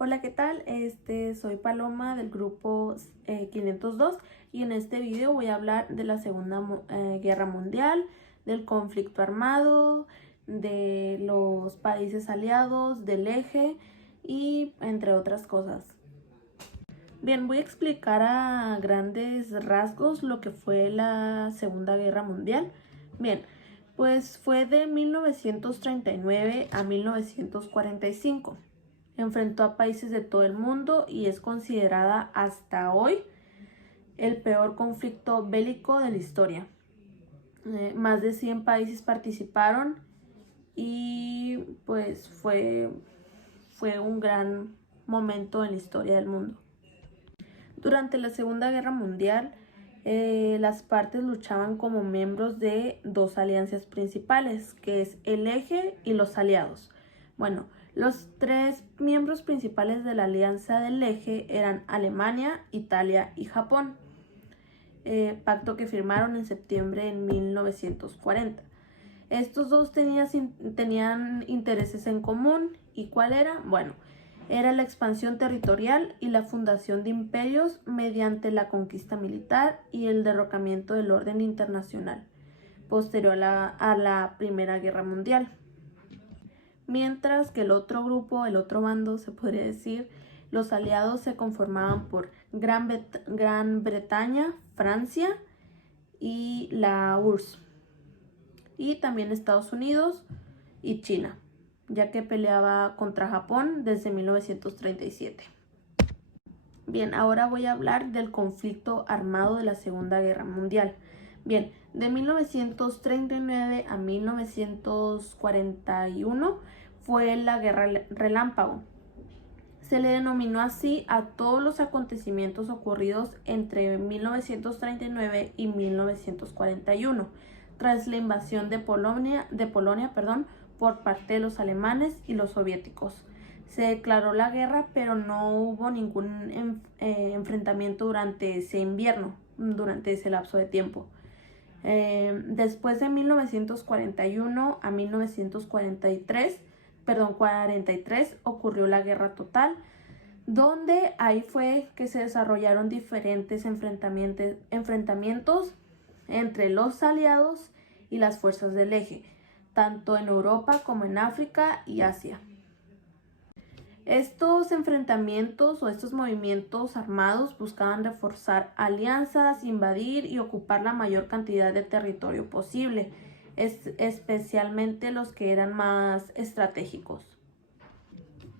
Hola, ¿qué tal? Soy Paloma del grupo 502 y en este video voy a hablar de la Guerra Mundial, del conflicto armado, de los países aliados, del eje y entre otras cosas. Bien, voy a explicar a grandes rasgos lo que fue la Segunda Guerra Mundial. Bien, pues fue de 1939 a 1945. Enfrentó a países de todo el mundo y es considerada hasta hoy el peor conflicto bélico de la historia. Más de 100 países participaron y pues fue un gran momento en la historia del mundo. Durante la Segunda Guerra Mundial, las partes luchaban como miembros de dos alianzas principales, que es el Eje y los Aliados. Bueno, los tres miembros principales de la Alianza del Eje eran Alemania, Italia y Japón, pacto que firmaron en septiembre de 1940. Estos dos tenían intereses en común. ¿Y cuál era? Bueno, era la expansión territorial y la fundación de imperios mediante la conquista militar y el derrocamiento del orden internacional posterior a la Primera Guerra Mundial. Mientras que el otro grupo, el otro bando, se podría decir, los aliados se conformaban por Gran Bretaña, Francia y la URSS, y también Estados Unidos y China, ya que peleaba contra Japón desde 1937. Bien, ahora voy a hablar del conflicto armado de la Segunda Guerra Mundial. Bien, de 1939 a 1941 fue la Guerra Relámpago. Se le denominó así a todos los acontecimientos ocurridos entre 1939 y 1941, tras la invasión de Polonia, por parte de los alemanes y los soviéticos. Se declaró la guerra, pero no hubo ningún enfrentamiento durante ese invierno, durante ese lapso de tiempo. Después de 1941 a 1943, 43, ocurrió la guerra total, donde ahí fue que se desarrollaron diferentes enfrentamientos entre los aliados y las fuerzas del eje, tanto en Europa como en África y Asia. Estos enfrentamientos o estos movimientos armados buscaban reforzar alianzas, invadir y ocupar la mayor cantidad de territorio posible, especialmente los que eran más estratégicos.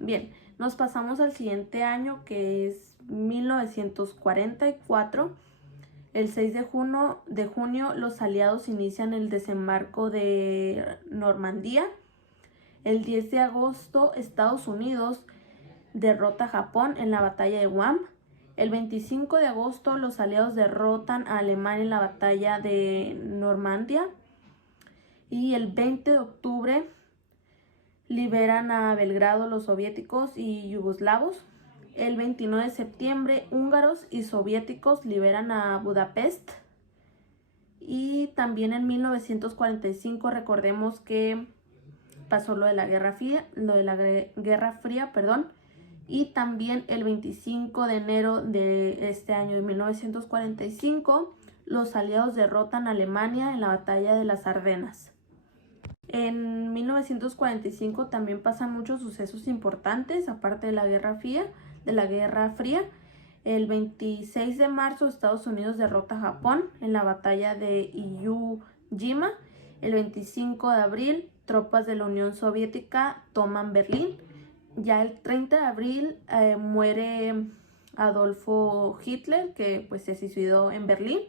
Bien, nos pasamos al siguiente año, que es 1944. El 6 de junio los aliados inician el desembarco de Normandía. El 10 de agosto Estados Unidos derrota a Japón en la batalla de Guam. El 25 de agosto los aliados derrotan a Alemania en la batalla de Normandía. Y el 20 de octubre liberan a Belgrado los soviéticos y yugoslavos. El 29 de septiembre húngaros y soviéticos liberan a Budapest. Y también en 1945 recordemos que pasó lo de la Guerra Fría, y también el 25 de enero de este año de 1945 los aliados derrotan a Alemania en la batalla de las Ardenas. En 1945 también pasan muchos sucesos importantes, aparte de la Guerra Fría. El 26 de marzo Estados Unidos derrota a Japón en la batalla de Iwo Jima. El 25 de abril tropas de la Unión Soviética toman Berlín. Ya el 30 de abril muere Adolfo Hitler, que pues se suicidó en Berlín.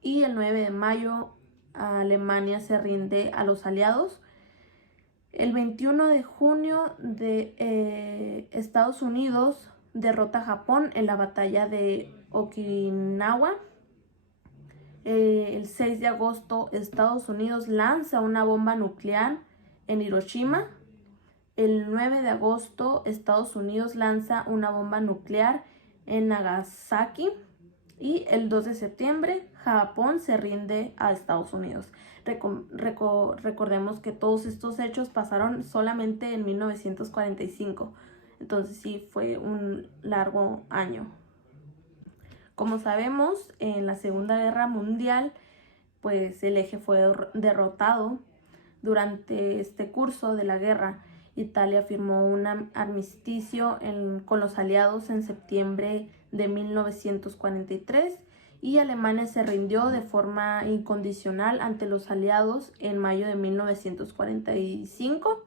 Y el 9 de mayo Alemania se rinde a los aliados. El 21 de junio Estados Unidos derrota a Japón en la batalla de Okinawa. El 6 de agosto Estados Unidos lanza una bomba nuclear en Hiroshima. El 9 de agosto Estados Unidos lanza una bomba nuclear en Nagasaki. Y el 2 de septiembre Japón se rinde a Estados Unidos. Recordemos que todos estos hechos pasaron solamente en 1945. Entonces sí fue un largo año. Como sabemos, en la Segunda Guerra Mundial, pues el eje fue derrotado. Durante este curso de la guerra, Italia firmó un armisticio con los aliados en septiembre de 1943 y Alemania se rindió de forma incondicional ante los aliados en mayo de 1945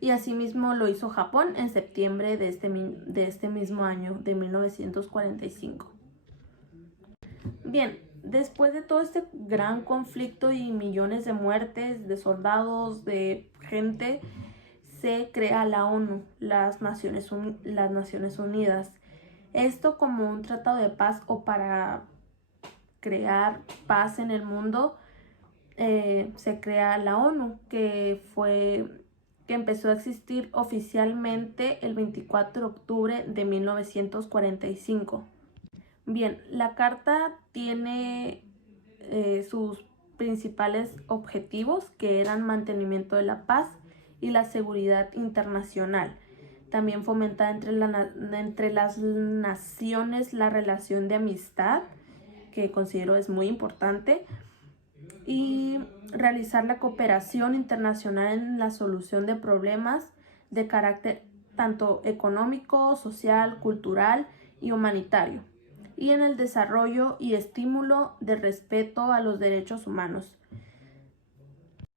y asimismo lo hizo Japón en septiembre de este mismo año de 1945. Bien, después de todo este gran conflicto y millones de muertes de soldados, de gente, se crea la ONU, las Naciones Unidas. Esto como un tratado de paz o para crear paz en el mundo, se crea la ONU, que empezó a existir oficialmente el 24 de octubre de 1945. Bien, la carta tiene sus principales objetivos, que eran mantenimiento de la paz y la seguridad internacional. También fomentar entre las naciones la relación de amistad, que considero es muy importante, y realizar la cooperación internacional en la solución de problemas de carácter tanto económico, social, cultural y humanitario, y en el desarrollo y estímulo del respeto a los derechos humanos.